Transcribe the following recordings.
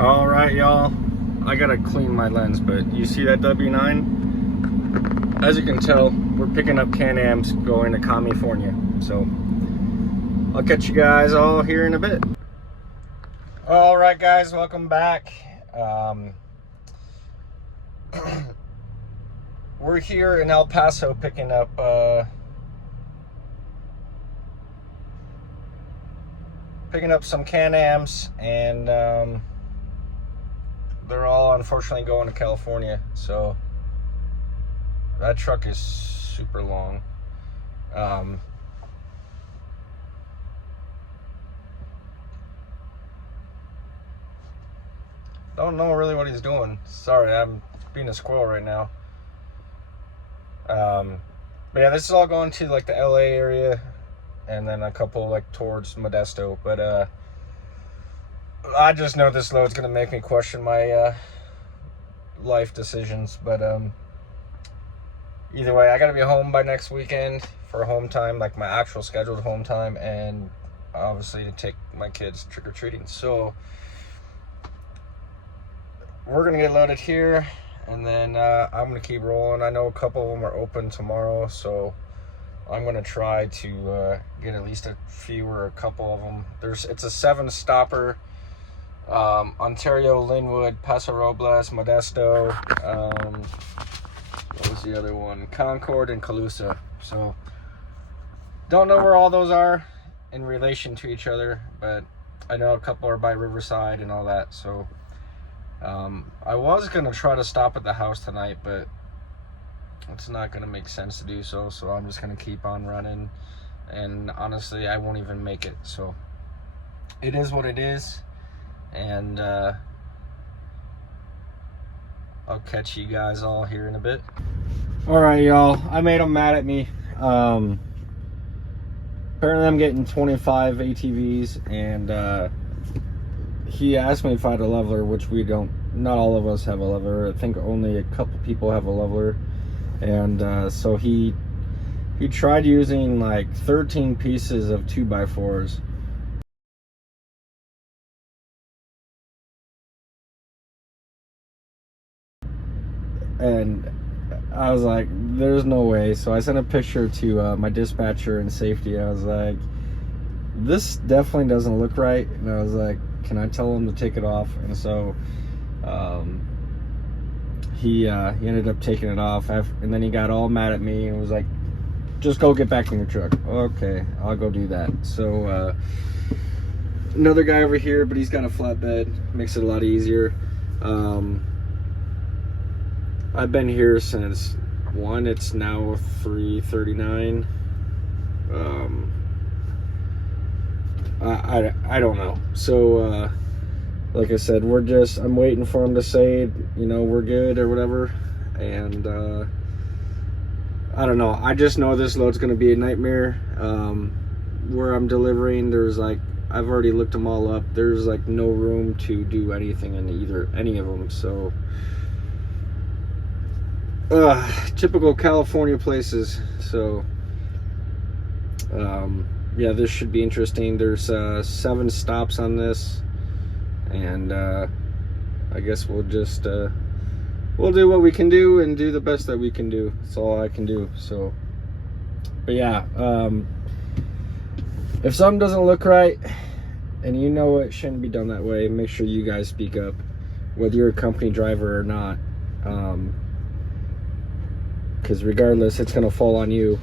All right, y'all. I gotta clean my lens, but you see that W9? As you can tell, we're picking up Can-Ams going to California. So I'll catch you guys all here in a bit. All right, guys, welcome back. We're here in El Paso picking up some Can-Ams, and they're all unfortunately going to California. So that truck is super long. Don't know really what he's doing. Sorry, I'm being a squirrel right now. But yeah, this is all going to like the LA area, and then a couple like towards Modesto. But I just know this load's gonna make me question my life decisions. But either way, I gotta be home by next weekend for home time, like my actual scheduled home time, and obviously to take my kids trick-or-treating. So we're gonna get loaded here, and then I'm gonna keep rolling. I know a couple of them are open tomorrow, so I'm gonna try to get at least a few or a couple of them. It's a 7-stopper. Ontario, Linwood, Paso Robles, Modesto. What was the other one? Concord and Calusa. So don't know where all those are in relation to each other, but I know a couple are by Riverside and all that. So I was gonna try to stop at the house tonight, but it's not gonna make sense to do so. So I'm just gonna keep on running, and honestly, I won't even make it. So it is what it is, and I'll catch you guys all here in a bit. All right, y'all. I made them mad at me. Apparently, I'm getting 25 ATVs, and he asked me if I had a leveler, which we don't. Not all of us have a leveler. I think only a couple people have a leveler. And so he tried using like 13 pieces of 2x4s. And I was like, there's no way. So I sent a picture to my dispatcher and safety. I was like, this definitely doesn't look right. And I was like, can I tell him to take it off? And so he ended up taking it off, and then he got all mad at me and was like, just go get back in your truck. Okay, I'll go do that. So another guy over here, but he's got a flatbed, makes it a lot easier. I've been here since it's now 3:39. I don't know. So like I said, I'm waiting for him to say, we're good or whatever. And I don't know. I just know this load's going to be a nightmare. Where I'm delivering, I've already looked them all up. There's like no room to do anything in any of them. So typical California places. So yeah, this should be interesting. There's 7 stops on this, and I guess we'll just we'll do what we can do and do the best that we can do. That's all I can do. So, but yeah, if something doesn't look right and you know it shouldn't be done that way, make sure you guys speak up, whether you're a company driver or not, because regardless, it's gonna fall on you.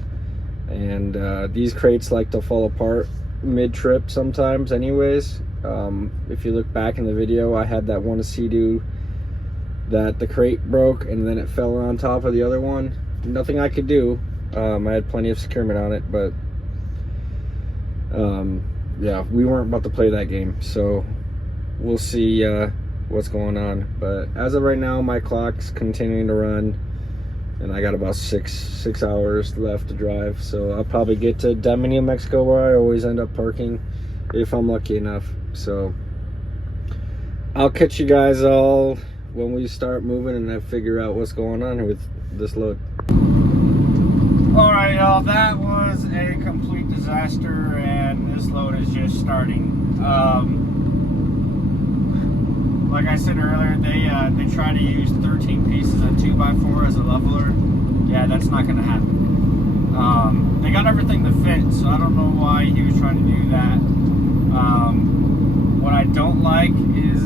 And these crates like to fall apart mid-trip sometimes anyways. If you look back in the video, I had that one Sea-Doo that the crate broke and then it fell on top of the other one. Nothing I could do. I had plenty of securement on it, but yeah, we weren't about to play that game. So we'll see what's going on. But as of right now, my clock's continuing to run, and I got about six hours left to drive. So I'll probably get to Demi, New Mexico, where I always end up parking if I'm lucky enough. So I'll catch you guys all when we start moving and I figure out what's going on with this load. All right, y'all, that was a complete disaster, and this load is just starting. like I said earlier, they try to use 13 pieces of 2x4 as a leveler. Yeah, that's not going to happen. They got everything to fit, so I don't know why he was trying to do that. What I don't like is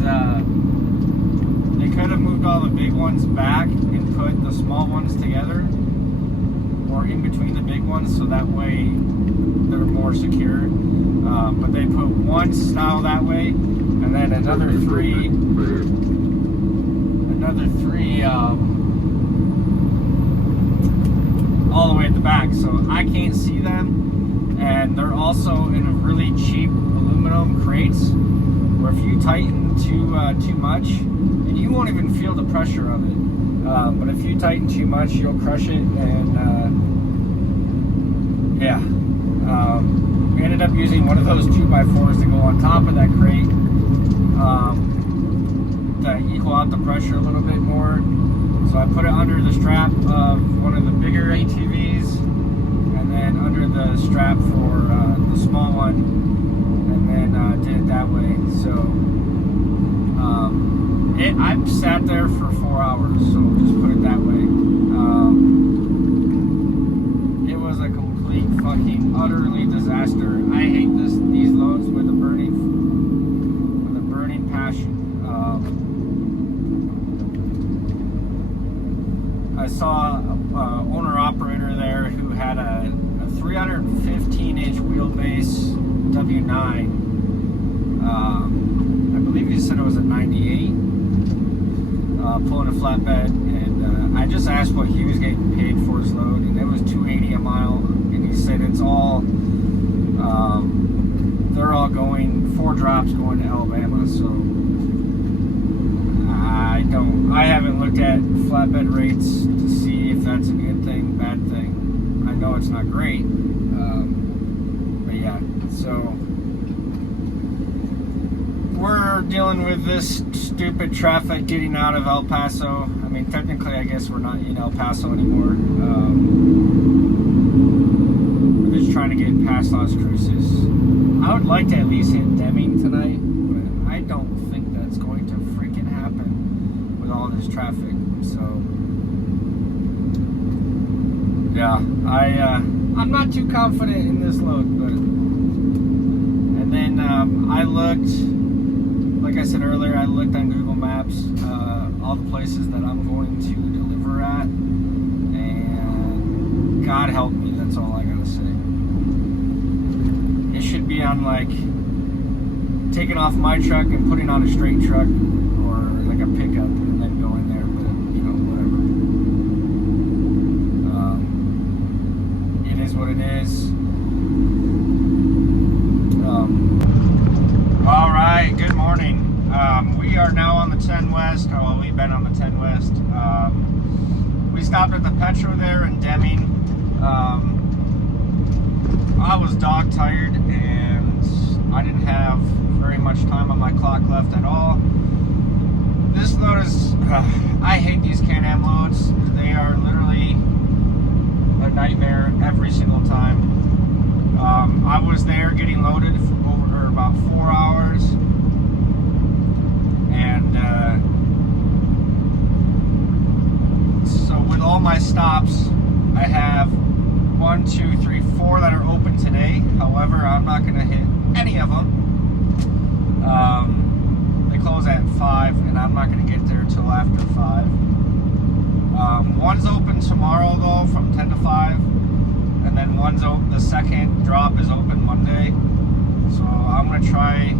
they could have moved all the big ones back and put the small ones together, or in between the big ones, so that way they're more secure. But they put one style that way, and then another three all the way at the back, so I can't see them. And they're also in a really cheap aluminum crates, where if you tighten too much, and you won't even feel the pressure of it, but if you tighten too much, you'll crush it. And yeah, we ended up using one of those 2x4s to go on top of that crate, to equal out the pressure a little bit more. So I put it under the strap of one of the bigger ATVs, and then under the strap for the small one, and then did it that way. So I sat there for 4 hours, so just put it that way. It was a complete fucking utterly disaster. I hate these loads with a burning passion. I saw a owner-operator there who had a 315-inch wheelbase W9. I believe he said it was a 98, pulling a flatbed, and I just asked what he was getting paid for his load, and it was $280 a mile, and he said it's all, they're all going, 4 drops going to Alabama, so I haven't looked at flatbed rates to see if that's a good thing, bad thing. I know it's not great, but yeah, so we're dealing with this stupid traffic getting out of El Paso. I mean, technically, I guess we're not in El Paso anymore. We're just trying to get past Las Cruces. I would like to at least hit Deming tonight, but I don't think that's going to freaking happen with all this traffic. So yeah, I'm not too confident in this load, but and then I looked, like I said earlier, I looked on Google Maps, all the places that I'm going to deliver at, and God help me, that's all I gotta say. It should be on like taking off my truck and putting on a straight truck or like a pickup and then going there, but you know, whatever. It is what it is. All right, good morning. We are now on the 10 West. Oh, we've been on the 10 West. We stopped at the Petro there in Deming. I was dog tired and I didn't have very much time on my clock left at all. This load is, I hate these Can-Am loads. They are literally a nightmare every single time. I was there getting loaded for about 4 hours, and so with all my stops, I have 1, 2, 3, 4 that are open today. However, I'm not going to hit any of them. They close at 5, and I'm not going to get there till after 5. One's open tomorrow though, from 10 to 5. And then one's open, the second drop is open Monday. So I'm gonna try,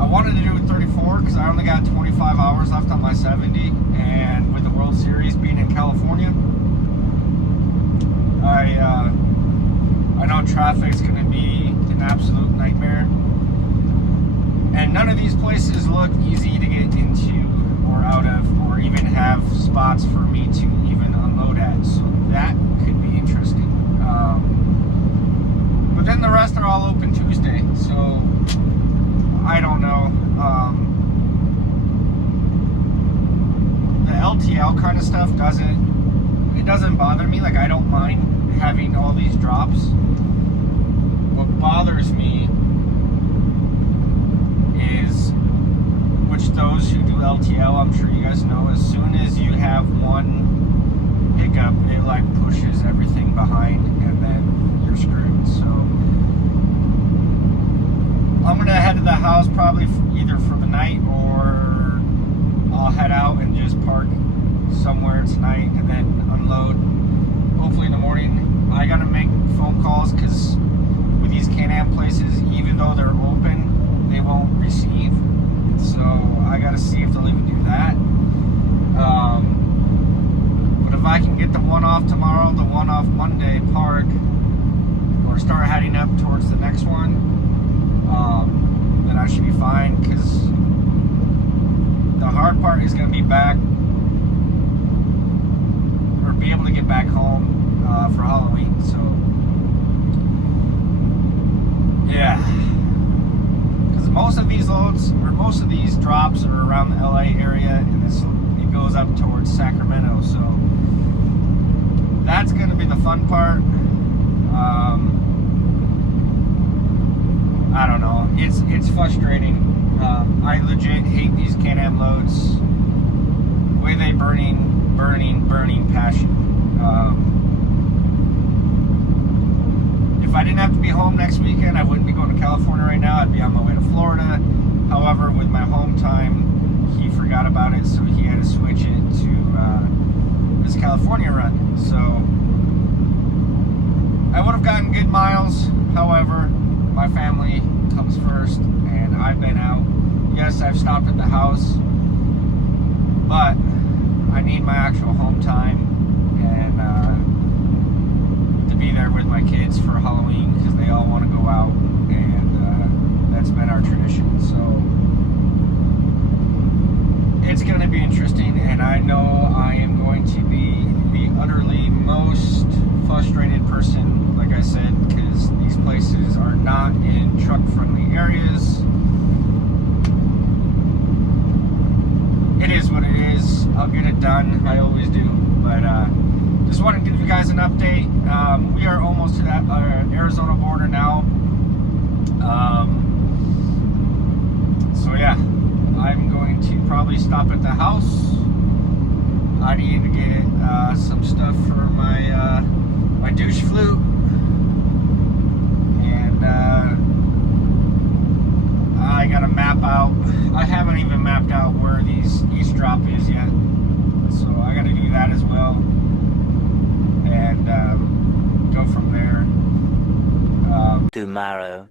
I wanted to do it 34 because I only got 25 hours left on my 70. And with the World Series being in California, I know traffic's gonna be an absolute nightmare. And none of these places look easy to get into or out of, or even have spots for me to even unload at. So that could be interesting. But then the rest are all open Tuesday, so I don't know. The LTL kind of stuff doesn't bother me. Like, I don't mind having all these drops. What bothers me is, which the those who do LTL, I'm sure you guys know, as soon as you have one hiccup, it like pushes everything behind and then you're screwed. So I'm gonna head to the house probably either for the night, or I'll head out and just park somewhere tonight and then unload. Hopefully in the morning. I gotta make phone calls because with these Can-Am places, even though they're open, they won't receive. So I gotta see if they'll even do that. But if I can get the one off tomorrow, the one off Monday, park, or start heading up towards the next one, then I should be fine, because the hard part is going to be back, or be able to get back home for Halloween. So yeah, because most of these loads, or most of these drops, are around the LA area, and it goes up towards Sacramento. So that's going to be the fun part. I don't know. It's frustrating. I legit hate these Can-Am loads. The way they burning passion. If I didn't have to be home next weekend, I wouldn't be going to California right now. I'd be on my way to Florida. However, with my home time, he forgot about it, so he had to switch it to this California run. So I would have gotten good miles. However, my family comes first, and I've been out. Yes, I've stopped at the house, but I need my actual home time and to be there with my kids for Halloween, because they all want to go out, and that's been our tradition. So it's going to be interesting, and I know I am going to be the utterly most frustrated person, like I said, because these places are not in truck-friendly areas. It is what it is. I'll get it done. I always do. But just want to give you guys an update. We are almost to that Arizona border now. So yeah, I'm going to probably stop at the house. I need to get some stuff for my douche flute, and I gotta map out. I haven't even mapped out where each drop is yet, so I gotta do that as well, and go from there. Tomorrow.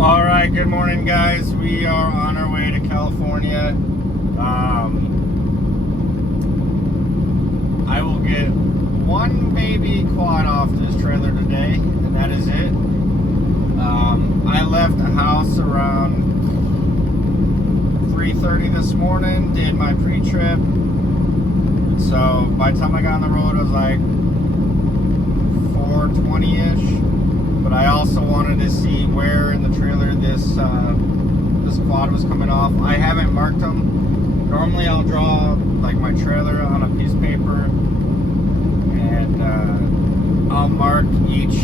All right, good morning, guys. We are on our way to California. I will get one baby quad off this trailer today, and that is it. I left the house around 3:30 this morning, did my pre-trip. So by the time I got on the road, it was like 4:20-ish. But I also wanted to see where in the trailer this quad was coming off. I haven't marked them. Normally I'll draw like my trailer on a piece of paper, and I'll mark each,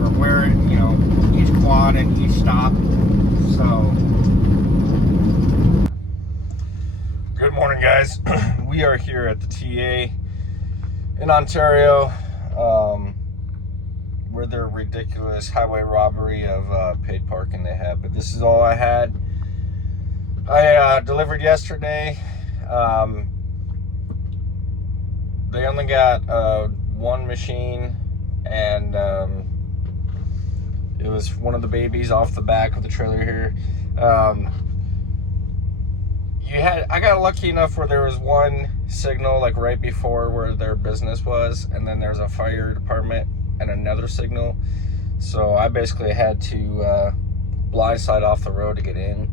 or where, each quad and each stop. So good morning, guys. We are here at the TA in Ontario, where their ridiculous highway robbery of paid parking they have. But this is all I had. I delivered yesterday. They only got one machine, and it was one of the babies off the back of the trailer here. I got lucky enough where there was one signal like right before where their business was, and then there's a fire department and another signal. So I basically had to blindside off the road to get in,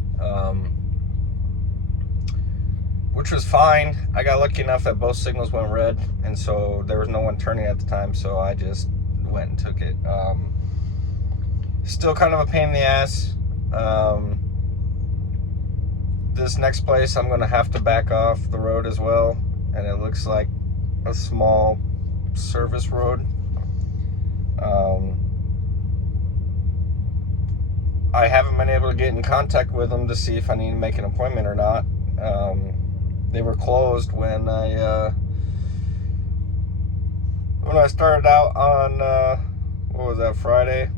which was fine. I got lucky enough that both signals went red, and so there was no one turning at the time, so I just went and took it. Still kind of a pain in the ass. This next place I'm gonna have to back off the road as well, and it looks like a small service road. I haven't been able to get in contact with them to see if I need to make an appointment or not. They were closed when I started out on what was that, Friday,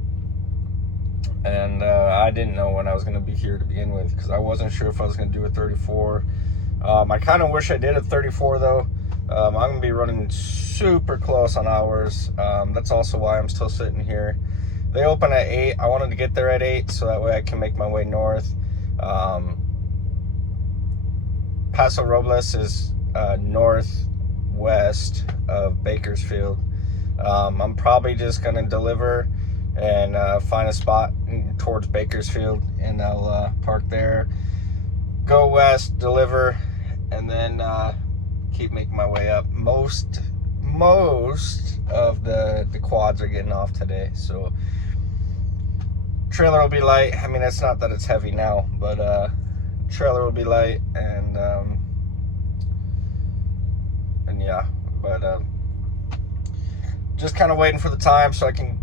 and I didn't know when I was going to be here to begin with, because I wasn't sure if I was going to do a 34. I kind of wish I did a 34 though. I'm going to be running super close on hours. That's also why I'm still sitting here. They open at 8. I wanted to get there at 8 so that way I can make my way north. Paso Robles is northwest of Bakersfield. I'm probably just going to deliver and find a spot towards Bakersfield, and I'll park there, go west, deliver, and then keep making my way up. Most of the quads are getting off today, so trailer will be light. I mean, it's not that it's heavy now, but trailer will be light, and yeah, but just kind of waiting for the time so I can,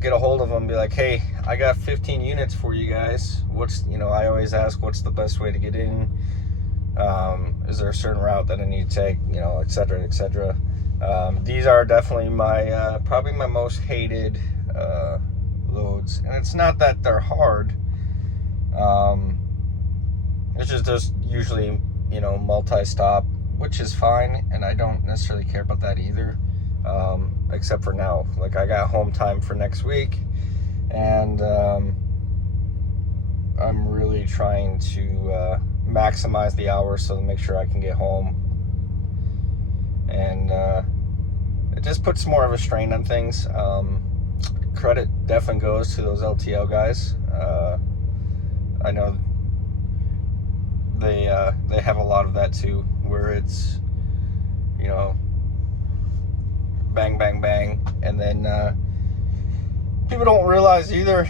get a hold of them and be like, hey, I got 15 units for you guys. I always ask, what's the best way to get in? Is there a certain route that I need to take, et cetera, et cetera. These are definitely my, probably my most hated loads. And it's not that they're hard. It's just usually, multi-stop, which is fine. And I don't necessarily care about that either. Except for now. Like, I got home time for next week. And I'm really trying to maximize the hours so to make sure I can get home. And it just puts more of a strain on things. Credit definitely goes to those LTL guys. I know they have a lot of that too, where it's, bang, bang, bang. And then people don't realize either,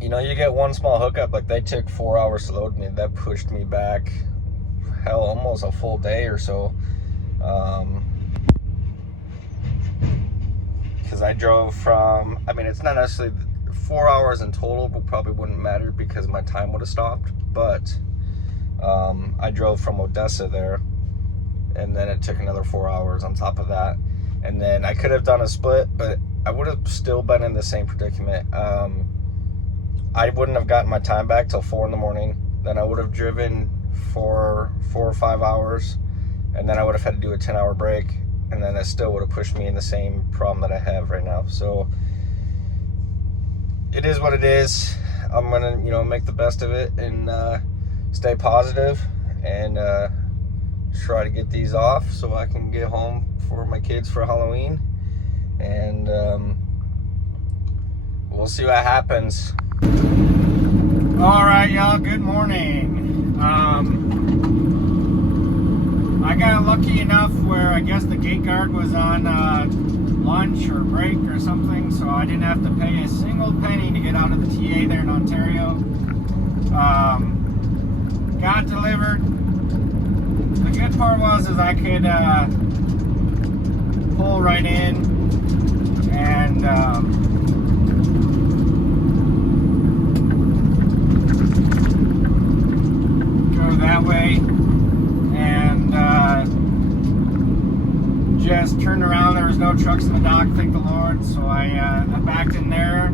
you get one small hookup. Like, they took 4 hours to load me. That pushed me back, hell, almost a full day or so. Because I drove from, it's not necessarily 4 hours in total, but probably wouldn't matter because my time would have stopped. But I drove from Odessa there, and then it took another 4 hours on top of that. And then I could have done a split, but I would have still been in the same predicament. I wouldn't have gotten my time back till 4 in the morning. Then I would have driven for 4 or 5 hours, and then I would have had to do a 10-hour break, and then it still would have pushed me in the same problem that I have right now. So it is what it is. I'm gonna, make the best of it and stay positive and try to get these off so I can get home for my kids for Halloween, and we'll see what happens. All right, y'all, good morning. I got lucky enough where I guess the gate guard was on lunch or break or something, so I didn't have to pay a single penny to get out of the TA there in Ontario. Got delivered. The good part was I could pull right in and go that way, and just turned around. There was no trucks in the dock, thank the Lord. So I backed in there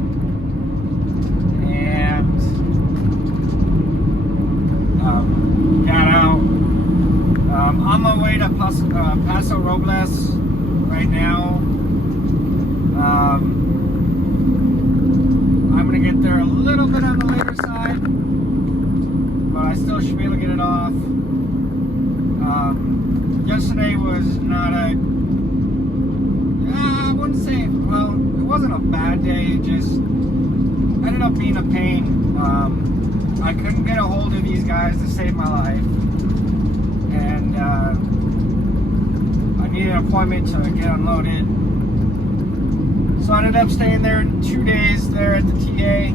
and got out. On my way to Paso Robles right now. I'm going to get there a little bit on the later side, but I still should be able to get it off. Yesterday was not I wouldn't say, well, it wasn't a bad day, it just ended up being a pain. I couldn't get a hold of these guys to save my life. And I needed an appointment to get unloaded. So I ended up staying there 2 days there at the TA,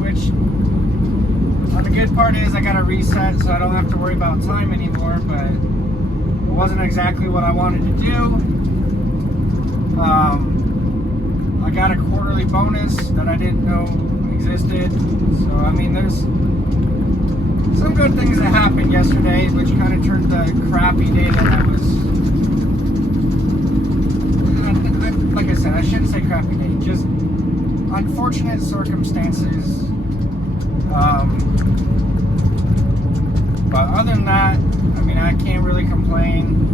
which the good part is I got a reset, so I don't have to worry about time anymore, but it wasn't exactly what I wanted to do. I got a quarterly bonus that I didn't know existed. So I mean, there's some good things that happened yesterday, which kind of turned the crappy day that I was, like I said, I shouldn't say crappy day, just unfortunate circumstances. But other than that, I mean, I can't really complain.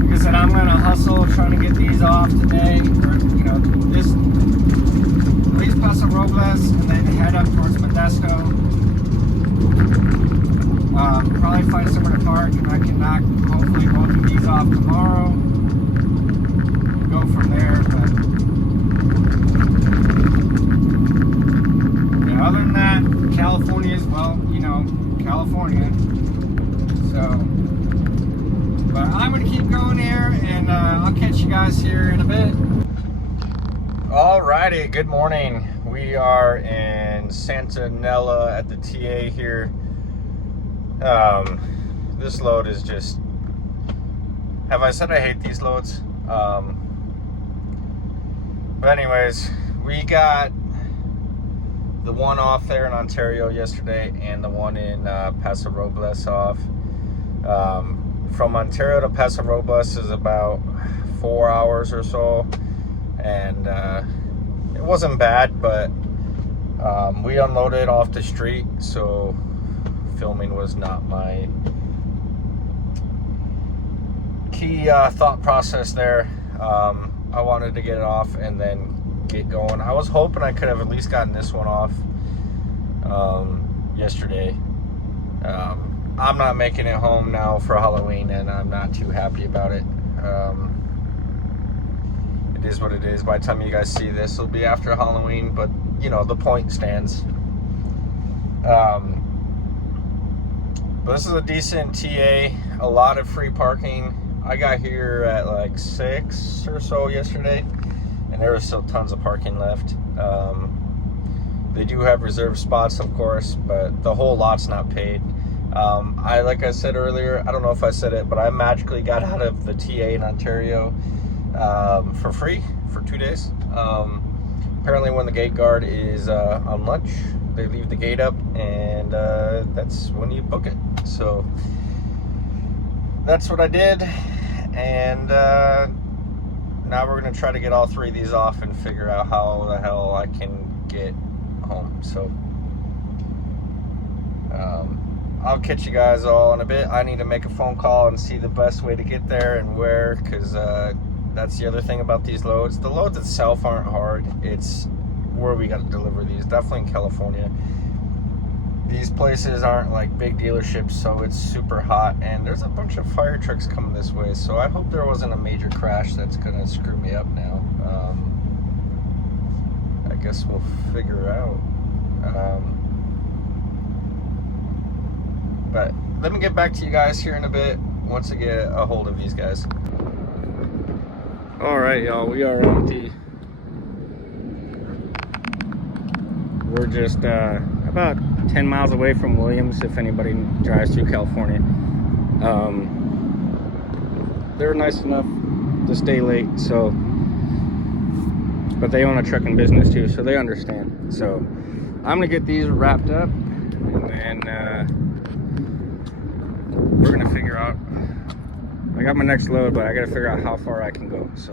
Like I said, I'm gonna hustle trying to get these off today, or, you know, this, at least Paso Robles, and then head up towards Modesto. Probably find somewhere to park, and I can knock hopefully both of these off tomorrow. Go from there, but yeah, other than that, California is, well, you know, California. So, but I'm gonna keep going here, and I'll catch you guys here in a bit. Alrighty, good morning. We are in Santa Nella at the TA here. This load is just, have I said I hate these loads? But anyways, we got the one off there in Ontario yesterday and the one in Paso Robles off. From Ontario to Paso Robles is about 4 hours or so, and it wasn't bad, but we unloaded off the street, so filming was not my key thought process there. I wanted to get it off and then get going. I was hoping I could have at least gotten this one off yesterday. I'm not making it home now for Halloween, and I'm not too happy about it. It is what it is. By the time you guys see this, it'll be after Halloween, but you know, the point stands. But this is a decent TA, a lot of free parking. I got here at like 6 or so yesterday, and there was still tons of parking left. They do have reserved spots, of course, but the whole lot's not paid. Like I said earlier, I don't know if I said it, but I magically got out of the TA in Ontario for free for 2 days. Apparently when the gate guard is on lunch, they leave the gate up, and that's when you book it. So that's what I did, and now we're gonna try to get all 3 of these off and figure out how the hell I can get home. So I'll catch you guys all in a bit. I need to make a phone call and see the best way to get there and where, because that's the other thing about these loads. The loads itself aren't hard, it's where we got to deliver these. Definitely in California, these places aren't like big dealerships, so it's super hot, and there's a bunch of fire trucks coming this way, so I hope there wasn't a major crash that's gonna screw me up now. I guess we'll figure out. But let me get back to you guys here in a bit once I get a hold of these guys. All right, y'all, we are empty. We're just about 10 miles away from Williams, if anybody drives through California. They're nice enough to stay late, so, but they own a trucking business too, so they understand. So I'm gonna get these wrapped up, and then we're gonna figure out, I got my next load, but I gotta figure out how far I can go. So